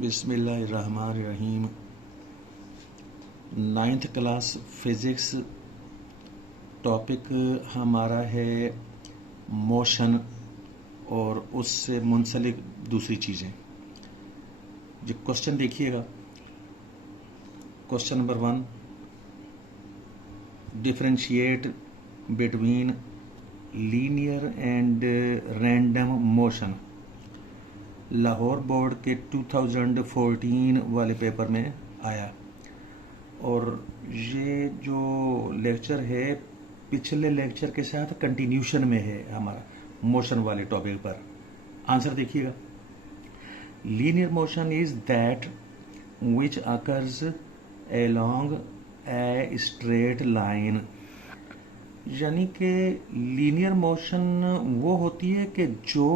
बिस्मिल्लाहिर्रहमानिर्रहीम। 9th class physics. Topic हमारा है मोशन और उससे मुंसलिक दूसरी चीज़ें। जो क्वेश्चन देखिएगा, question number 1, differentiate between linear and random motion. Lahore board के 2014 वाले पेपर में आया और ये जो लेक्चर है पिछले लेक्चर के साथ कंटिन्यूशन में है हमारा मोशन वाले टॉपिक पर। आंसर देखिएगा, linear motion is that which occurs along a straight line. यानी कि लीनियर मोशन वो होती है कि जो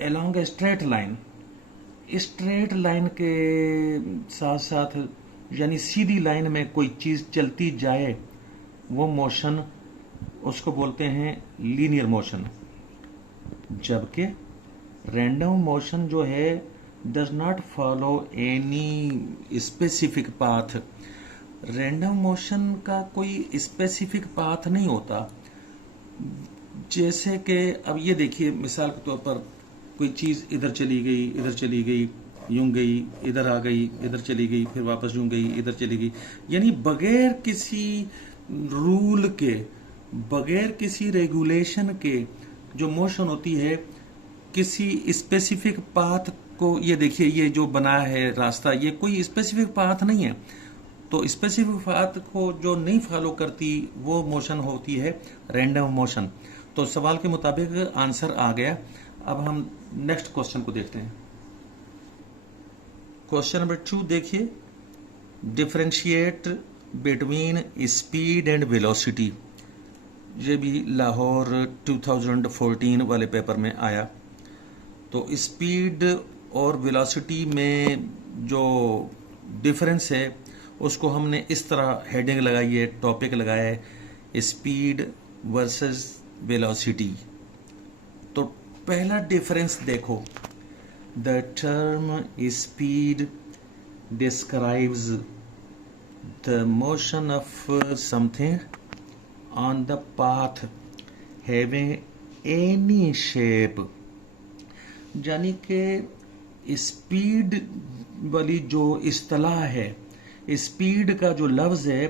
along a straight line, straight line के साथ साथ यानी सीधी लाइन में कोई चीज़ चलती जाए, वो मोशन उसको बोलते हैं लीनियर मोशन। जबकि रैंडम मोशन जो है does not follow any specific path. Random motion का कोई स्पेसिफिक पाथ नहीं होता। जैसे कि अब ये देखिए, मिसाल के तौर पर कोई चीज़ इधर चली गई, यूं गई, इधर आ गई, इधर चली गई, फिर वापस यूं गई, इधर चली गई। यानी बगैर किसी रूल के, बगैर किसी रेगुलेशन के जो मोशन होती है, किसी स्पेसिफिक पाथ को, ये देखिए ये जो बना है रास्ता, ये कोई स्पेसिफिक पाथ नहीं है। तो स्पेसिफिक पाथ को जो नहीं फॉलो करती वो मोशन होती है रैंडम मोशन। तो सवाल के मुताबिक आंसर आ गया। अब हम नेक्स्ट क्वेश्चन को देखते हैं। क्वेश्चन नंबर 2 देखिए, differentiate between speed and velocity. ये भी लाहौर 2014 वाले पेपर में आया। तो स्पीड और वेलोसिटी में जो डिफरेंस है उसको हमने इस तरह हेडिंग लगाई है, टॉपिक लगाया है, स्पीड वर्सेस वेलोसिटी। तो पहला डिफरेंस देखो, the term speed describes the motion of something on the path having any shape. यानी कि स्पीड वाली जो इस्तिलाह है, स्पीड का जो लफ्ज है,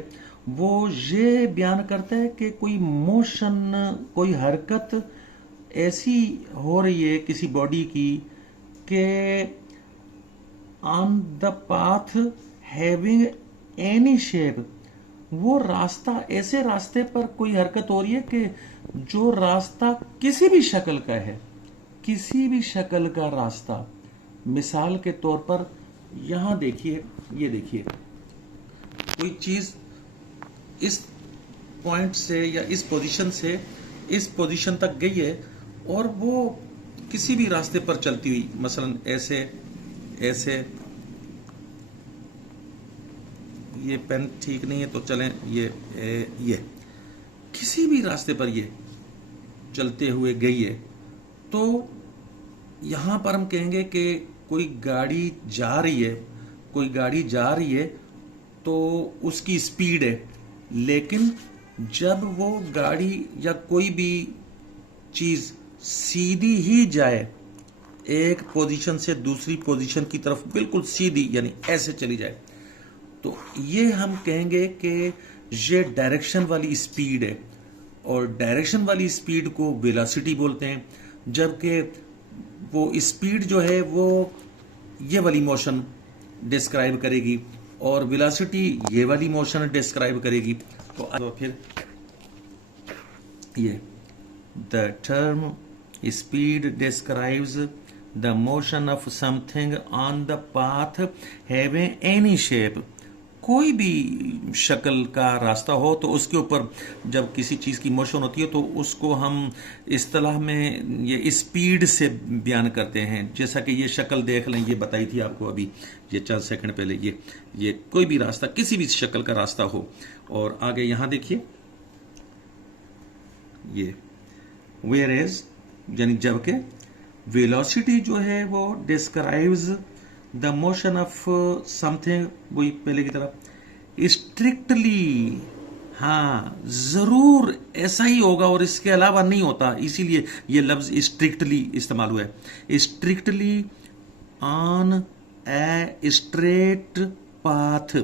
वो ये बयान करता है कि कोई मोशन, कोई हरकत ऐसी हो रही है किसी बॉडी की कि on the path having any shape, वो रास्ता, ऐसे रास्ते पर कोई हरकत हो रही है कि जो रास्ता किसी भी शक्ल का है, किसी भी शक्ल का रास्ता। मिसाल के तौर पर यहां देखिए, ये देखिए कोई चीज इस पॉइंट से या इस पोजीशन से इस पोजीशन तक गई है और वो किसी भी रास्ते पर चलती हुई, मसलन ऐसे ऐसे, ये पेन ठीक नहीं है तो चलें, ये किसी भी रास्ते पर ये चलते हुए गई है। तो यहां पर हम कहेंगे कि कोई गाड़ी जा रही है, कोई गाड़ी जा रही है तो उसकी स्पीड है। लेकिन जब वो गाड़ी या कोई भी चीज सीधी ही जाए, एक पोजीशन से दूसरी पोजीशन की तरफ बिल्कुल सीधी, यानी ऐसे चली जाए, तो ये हम कहेंगे कि ये डायरेक्शन वाली स्पीड है। और डायरेक्शन वाली स्पीड को वेलोसिटी बोलते हैं। जबकि वो स्पीड जो है वो ये वाली मोशन डिस्क्राइब करेगी और वेलोसिटी ये वाली मोशन डिस्क्राइब करेगी। तो फिर ये the term speed describes the motion of something on the path having any shape. कोई भी शक्ल का रास्ता हो तो उसके ऊपर जब किसी चीज की मोशन होती है तो उसको हम इस्तिलाह में ये स्पीड से बयान करते हैं। जैसा कि ये शक्ल देख लें, ये बताई थी आपको अभी ये चंद सेकंड पहले, ये कोई भी रास्ता, किसी भी शक्ल का रास्ता हो। और आगे यहां देखिए, ये वेयर एज, यानी जबकि वेलोसिटी जो है वो describes the motion of something, वही पहले की तरह। स्ट्रिक्टली, हाँ जरूर ऐसा ही होगा और इसके अलावा नहीं होता, इसीलिए ये लफ्ज स्ट्रिक्टली इस्तेमाल हुआ है। Strictly on a straight path,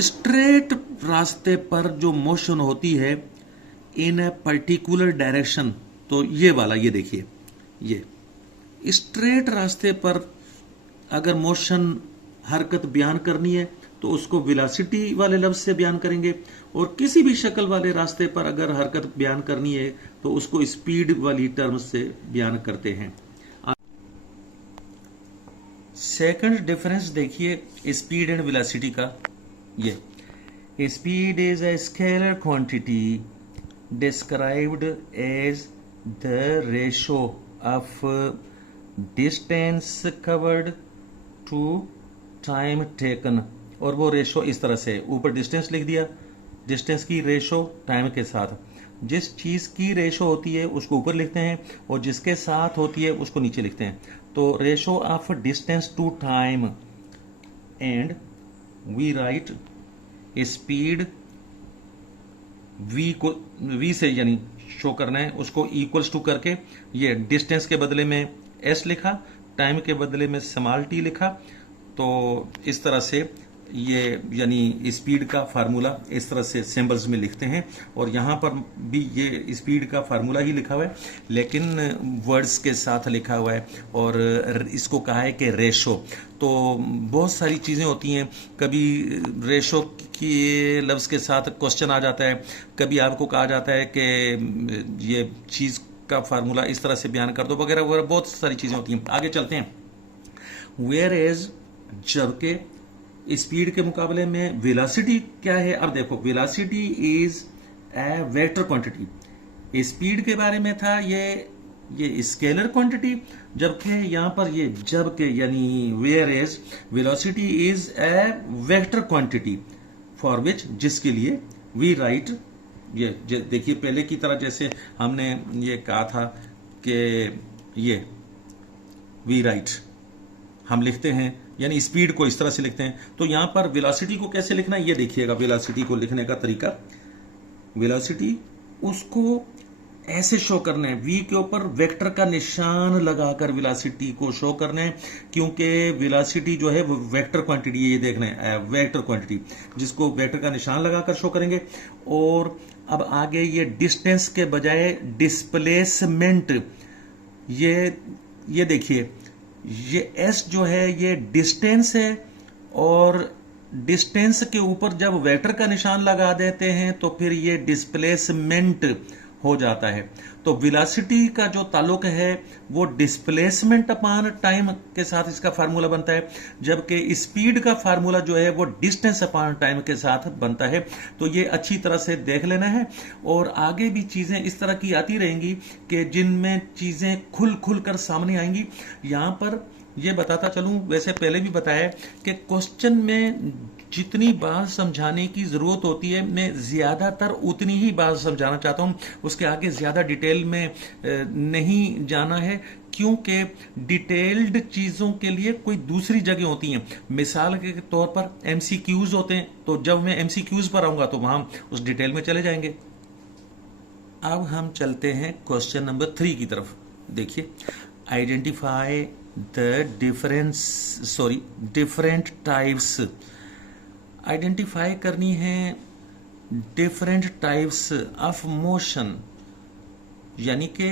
straight रास्ते पर जो मोशन होती है इन ए पर्टिकुलर डायरेक्शन, तो ये वाला, ये देखिए, ये स्ट्रेट रास्ते पर अगर मोशन हरकत बयान करनी है तो उसको वेलोसिटी वाले लफ्ज से बयान करेंगे, और किसी भी शक्ल वाले रास्ते पर अगर हरकत बयान करनी है तो उसको स्पीड वाली टर्म से बयान करते हैं। सेकंड डिफरेंस देखिए स्पीड एंड वेलोसिटी का। ये speed is a scalar quantity described as the ratio of distance covered to time taken, और वो रेशो इस तरह से, ऊपर डिस्टेंस लिख दिया, डिस्टेंस की रेशो टाइम के साथ। जिस चीज की रेशो होती है उसको ऊपर लिखते हैं और जिसके साथ होती है उसको नीचे लिखते हैं। तो ratio of distance to time, and we write speed v को v से यानी शो करना है, उसको इक्वल्स टू करके ये डिस्टेंस के बदले में s लिखा, टाइम के बदले में स्मॉल t लिखा। तो इस तरह से ये यानी स्पीड का फार्मूला इस तरह से सिंबल्स में लिखते हैं, और यहाँ पर भी ये स्पीड का फार्मूला ही लिखा हुआ है लेकिन वर्ड्स के साथ लिखा हुआ है, और इसको कहा है कि रेशो। तो बहुत सारी चीज़ें होती हैं, कभी रेशो के लफ्ज़ के साथ क्वेश्चन आ जाता है, कभी आपको कहा जाता है कि ये चीज़ का फार्मूला इस तरह से बयान कर दो, वगैरह वगैरह बहुत सारी चीज़ें होती हैं। आगे चलते हैं। वेयर एज, जबकि स्पीड के मुकाबले में वेलोसिटी क्या है। अब देखो, velocity is a vector quantity. Speed के बारे में था ये स्केलर क्वांटिटी, जबकि यहां पर ये जबकि यानी whereas velocity is a vector quantity for which, जिसके लिए वी राइट, ये देखिए पहले की तरह जैसे हमने ये कहा था कि ये वी राइट हम लिखते हैं, यानी स्पीड को इस तरह से लिखते हैं। तो यहां पर वेलोसिटी को कैसे लिखना है ये देखिएगा। वेलोसिटी को लिखने का तरीका, वेलोसिटी उसको ऐसे शो करना है, v के ऊपर वेक्टर का निशान लगाकर वेलोसिटी को शो करना है, क्योंकि वेलोसिटी जो है वो वेक्टर क्वांटिटी है। ये देखना है वेक्टर क्वांटिटी, जिसको वेक्टर का निशान लगाकर शो करेंगे। और अब आगे ये डिस्टेंस के बजाय डिस्प्लेसमेंट, ये देखिए, ये s जो है ये डिस्टेंस है, और डिस्टेंस के ऊपर जब वेक्टर का निशान लगा देते हैं तो फिर ये डिस्प्लेसमेंट हो जाता है। तो वेलोसिटी का जो ताल्लुक है वो डिस्प्लेसमेंट अपॉन टाइम के साथ इसका फार्मूला बनता है, जबकि स्पीड का फार्मूला जो है वो डिस्टेंस अपॉन टाइम के साथ बनता है। तो ये अच्छी तरह से देख लेना है, और आगे भी चीजें इस तरह की आती रहेंगी कि जिनमें चीजें खुल खुल कर सामने आएंगी। यहां पर ये बताता चलूं, वैसे पहले भी बताया कि क्वेश्चन में जितनी बात समझाने की जरूरत होती है मैं ज्यादातर उतनी ही बात समझाना चाहता हूं, उसके आगे ज्यादा डिटेल में नहीं जाना है, क्योंकि डिटेल्ड चीजों के लिए कोई दूसरी जगह होती हैं। मिसाल के तौर पर एमसीक्यूज होते हैं, तो जब मैं एमसीक्यूज पर आऊंगा तो वहां उस डिटेल में चले जाएंगे। अब हम चलते हैं क्वेश्चन नंबर 3 की तरफ। देखिए, identify the different types, identify करनी है डिफरेंट टाइप्स ऑफ मोशन, यानी कि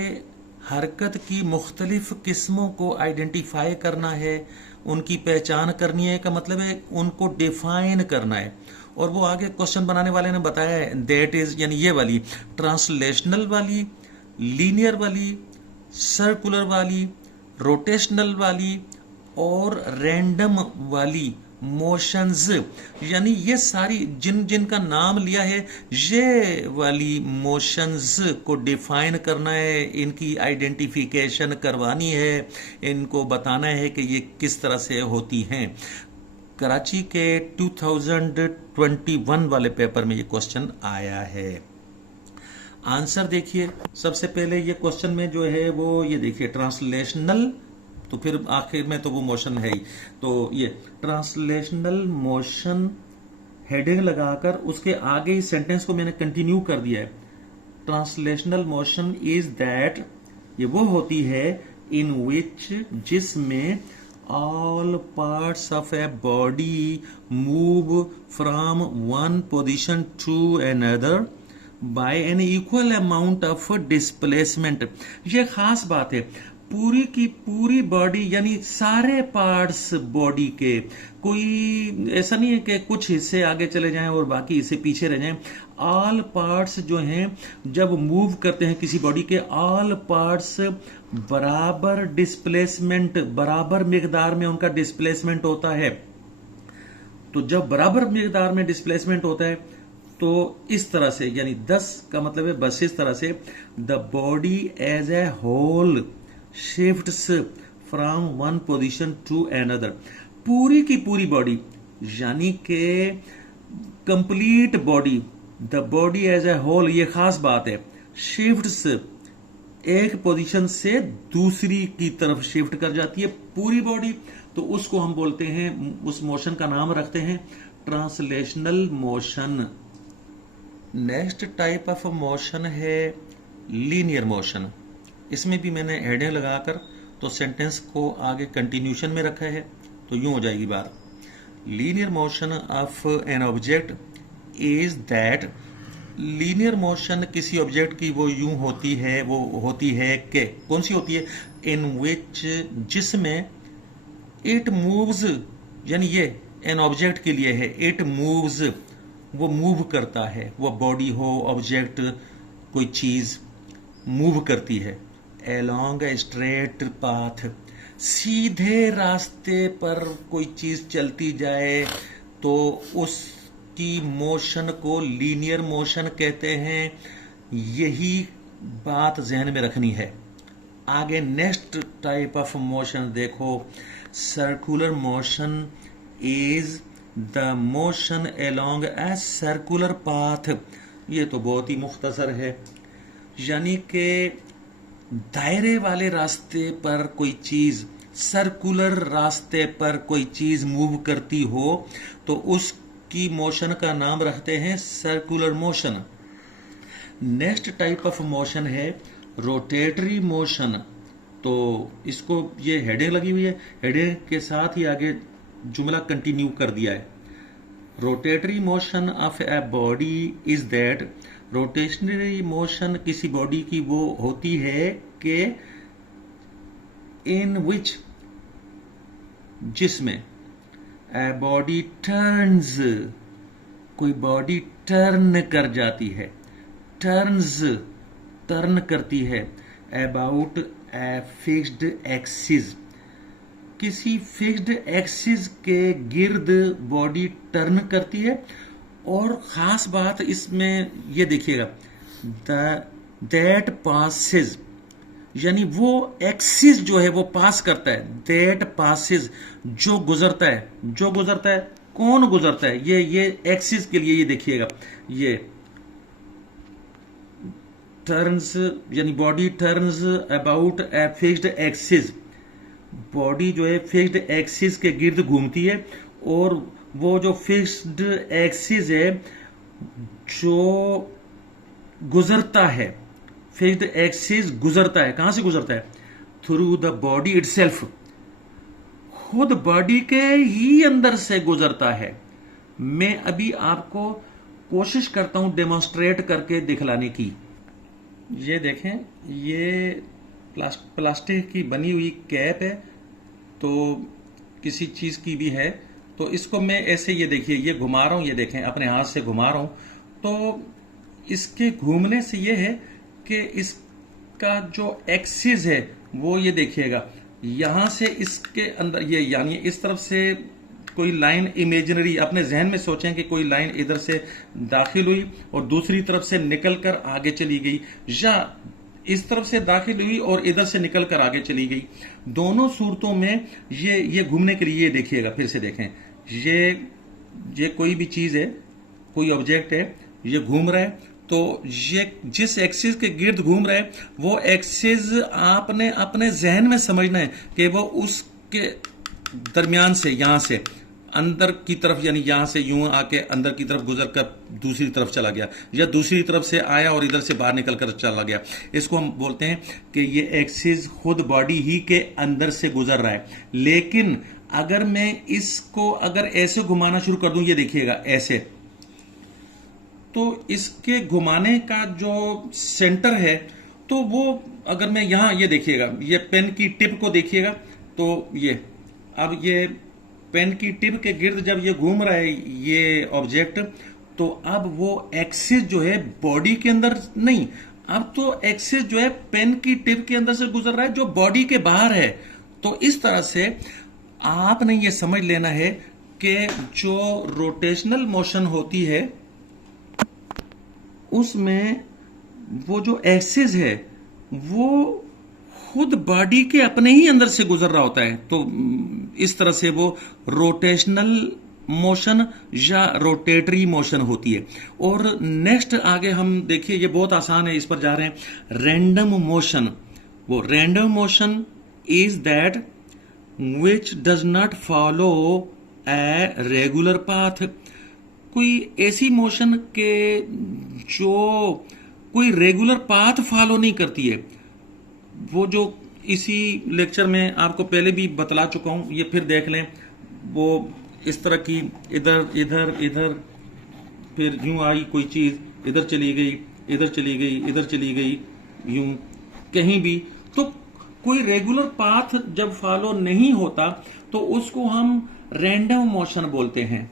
हरकत की मुख्तलिफ किस्मों को आइडेंटिफाई करना है, उनकी पहचान करनी है, का मतलब है उनको डिफाइन करना है। और वो आगे क्वेश्चन बनाने वाले ने बताया है, दैट इज यानी ये वाली ट्रांसलेशनल वाली, लीनियर वाली, सर्कुलर वाली, रोटेशनल वाली और रैंडम वाली मोशंस, यानी ये सारी जिनका नाम लिया है ये वाली मोशंस को डिफाइन करना है, इनकी आइडेंटिफिकेशन करवानी है, इनको बताना है कि ये किस तरह से होती हैं। कराची के 2021 वाले पेपर में ये क्वेश्चन आया है। आंसर देखिए, सबसे पहले ये क्वेश्चन में जो है वो ये देखिए ट्रांसलेशनल, तो फिर आखिर में तो वो मोशन है ही। तो ये ट्रांसलेशनल मोशन हेडिंग लगाकर उसके आगे इस सेंटेंस को मैंने कंटिन्यू कर दिया है। ट्रांसलेशनल मोशन इज दैट, ये वो होती है इन विच, जिसमें all parts of a body move from one position to another by an equal amount of displacement. ये खास बात है, पूरी की पूरी बॉडी यानी सारे पार्ट्स बॉडी के, कोई ऐसा नहीं है कि कुछ हिस्से आगे चले जाएं और बाकी हिस्से पीछे रह जाएं। ऑल पार्ट्स जो हैं जब मूव करते हैं किसी बॉडी के, ऑल पार्ट्स बराबर डिस्प्लेसमेंट, बराबर मिकदार में उनका डिस्प्लेसमेंट होता है। तो जब बराबर मिकदार में डिस्प्लेसमेंट होता है तो इस तरह से, यानी 10 का मतलब है बस इस तरह से, the body as a whole shifts from one position to another. पूरी की पूरी बॉडी यानी कि complete body, the body as a whole, ये खास बात है, शिफ्ट्स एक पोजीशन से दूसरी की तरफ शिफ्ट कर जाती है पूरी बॉडी। तो उसको हम बोलते हैं, उस मोशन का नाम रखते हैं translational motion. Next type of motion है लीनियर मोशन। इसमें भी मैंने हेडिंग लगाकर तो सेंटेंस को आगे कंटिन्यूशन में रखा है, तो यूं हो जाएगी बात। Linear motion of an object is that, linear motion किसी ऑब्जेक्ट की वो यूं होती है, वो होती है कि, कौन सी होती है, इन विच, जिसमें इट मूव्स, यानी ये एन ऑब्जेक्ट के लिए है, इट मूव्स, वो मूव करता है, वो बॉडी हो, ऑब्जेक्ट, कोई चीज मूव करती है, along a straight path, सीधे रास्ते पर कोई चीज चलती जाए तो उसकी मोशन को लीनियर मोशन कहते हैं। यही बात जहन में रखनी है। आगे नेक्स्ट टाइप ऑफ मोशन देखो, circular motion is the motion along a circular path। ये तो बहुत ही मुख्तसर है, यानी कि दायरे वाले रास्ते पर कोई चीज, सर्कुलर रास्ते पर कोई चीज मूव करती हो तो उसकी मोशन का नाम रखते हैं circular motion. Next type of motion है रोटेटरी मोशन। तो इसको, ये हेडिंग लगी हुई है, हेडिंग के साथ ही आगे जुमला कंटिन्यू कर दिया है। Rotatory motion of a body is that, rotational motion किसी बॉडी की वो होती है कि इन विच, जिसमें ए बॉडी टर्न्स, कोई बॉडी टर्न कर जाती है, टर्न्स, टर्न करती है, अबाउट ए फिक्स्ड एक्सिस, किसी फिक्स्ड एक्सिस के गिर्द बॉडी टर्न करती है। और खास बात इसमें ये देखिएगा, दैट पासेज, यानी वो एक्सिस जो है वो पास करता है, दैट पासेज, जो गुजरता है, जो गुजरता है, कौन गुजरता है, ये एक्सिस के लिए ये देखिएगा, ये टर्न्स, यानी body turns about a fixed axis, body जो है फिक्स्ड एक्सिस के गिर्द घूमती है। और वो जो फिक्स्ड एक्सिस है जो गुजरता है, फिक्स्ड एक्सिस गुजरता है, कहां से गुजरता है, थ्रू द बॉडी इटसेल्फ, खुद बॉडी के ही अंदर से गुजरता है। मैं अभी आपको कोशिश करता हूं डेमोन्स्ट्रेट करके दिखलाने की। ये देखें, ये प्लास्टिक की बनी हुई कैप है, तो किसी चीज की भी है, तो इसको मैं ऐसे, ये देखिए, ये घुमा रहा हूं, ये देखें अपने हाथ से घुमा रहा हूं, तो इसके घूमने से ये है कि इसका जो एक्सिस है वो, ये देखिएगा, यहां से इसके अंदर ये, यानी इस तरफ से कोई लाइन इमेजिनरी, अपने जहन में सोचें कि कोई लाइन इधर से दाखिल हुई और दूसरी तरफ से निकलकर आगे चली गई, या इस तरफ से दाखिल हुई और इधर से निकलकर आगे चली गई। दोनों सूरतों में ये घूमने के लिए, ये देखिएगा, फिर से देखें, ये कोई भी चीज है, कोई ऑब्जेक्ट है, ये घूम रहा है, तो ये जिस एक्सिस के गिर्द घूम रहे हैं वो एक्सिस आपने अपने जहन में समझना है कि वो उसके दरमियान से, यहां से अंदर की तरफ, यानी यहां से यूं आके अंदर की तरफ गुजर कर दूसरी तरफ चला गया, या दूसरी तरफ से आया और इधर से बाहर निकल कर चला गया। इसको हम बोलते हैं कि ये एक्सिस खुद बॉडी ही के अंदर से गुजर रहा है। लेकिन अगर मैं इसको अगर ऐसे घुमाना शुरू कर दूं, ये देखिएगा ऐसे, तो इसके घुमाने का जो सेंटर है, तो वो अगर मैं यहां, ये देखिएगा, ये पेन की टिप को देखिएगा, तो ये अब ये पेन की टिप के गिर्द जब ये घूम रहा है ये ऑब्जेक्ट, तो अब वो एक्सिस जो है बॉडी के अंदर नहीं, अब तो एक्सिस जो है पेन की टिप के अंदर से गुजर रहा है जो बॉडी के बाहर है। तो इस तरह से आपने ये समझ लेना है कि जो रोटेशनल मोशन होती है उसमें वो जो एक्सिस है वो खुद बॉडी के अपने ही अंदर से गुजर रहा होता है। तो इस तरह से वो रोटेशनल मोशन या रोटेटरी मोशन होती है। और नेक्स्ट आगे हम देखिए, ये बहुत आसान है, इस पर जा रहे हैं, रैंडम मोशन। वो random motion is that which does not follow a regular path. कोई ऐसी मोशन के जो कोई रेगुलर पाथ फॉलो नहीं करती है। वो जो इसी लेक्चर में आपको पहले भी बतला चुका हूं, ये फिर देख लें, वो इस तरह की इधर इधर इधर, फिर यूं आई कोई चीज, इधर चली गई, इधर चली गई, इधर चली गई, यूं कहीं भी, तो कोई रेगुलर पाथ जब फॉलो नहीं होता तो उसको हम रैंडम मोशन बोलते हैं।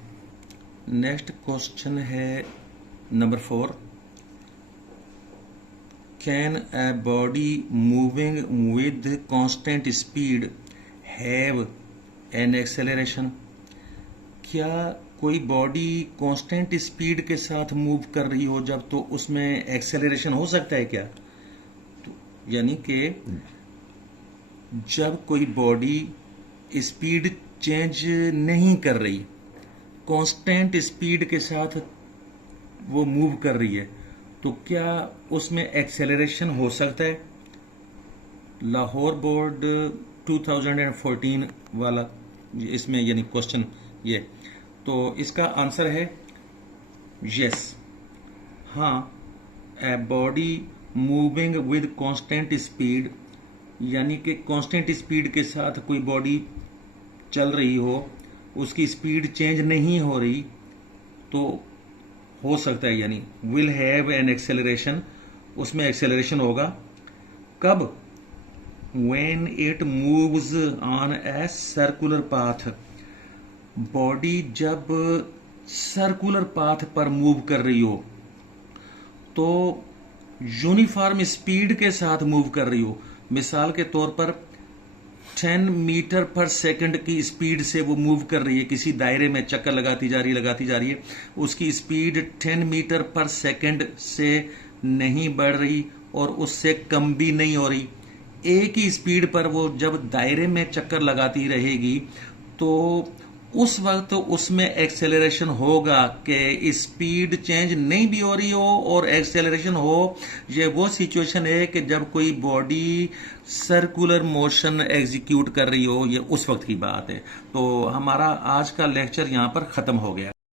नेक्स्ट क्वेश्चन है number 4। Can a body moving with constant speed have an acceleration? क्या कोई बॉडी कांस्टेंट स्पीड के साथ मूव कर रही हो जब, तो उसमें एक्सेलरेशन हो सकता है क्या? तो यानी कि जब कोई बॉडी स्पीड चेंज नहीं कर रही, कांस्टेंट स्पीड के साथ वो मूव कर रही है, तो क्या उसमें एक्सेलरेशन हो सकता है? लाहौर बोर्ड 2014 वाला इसमें यानी क्वेश्चन ये, तो इसका आंसर है यस। हाँ, a body moving with constant speed, यानी कि कांस्टेंट स्पीड के साथ कोई बॉडी चल रही हो, उसकी स्पीड चेंज नहीं हो रही, तो हो सकता है, यानी विल हैव एन एक्सेलरेशन, उसमें एक्सेलरेशन होगा। कब? When it moves on a circular path. Body जब सर्कुलर पाथ पर मूव कर रही हो, तो यूनिफॉर्म स्पीड के साथ मूव कर रही हो, मिसाल के तौर पर 10 मीटर पर सेकंड की स्पीड से वो मूव कर रही है, किसी दायरे में चक्कर लगाती जा रही है, उसकी स्पीड 10 मीटर पर सेकंड से नहीं बढ़ रही और उससे कम भी नहीं हो रही। एक ही स्पीड पर वो जब दायरे में चक्कर लगाती रहेगी तो उस वक्त उसमें एक्सेलरेशन होगा कि स्पीड चेंज नहीं भी हो रही हो और एक्सेलरेशन हो। ये वो सिचुएशन है कि जब कोई बॉडी सर्कुलर मोशन एग्जीक्यूट कर रही हो, ये उस वक्त की बात है। तो हमारा आज का लेक्चर यहाँ पर खत्म हो गया।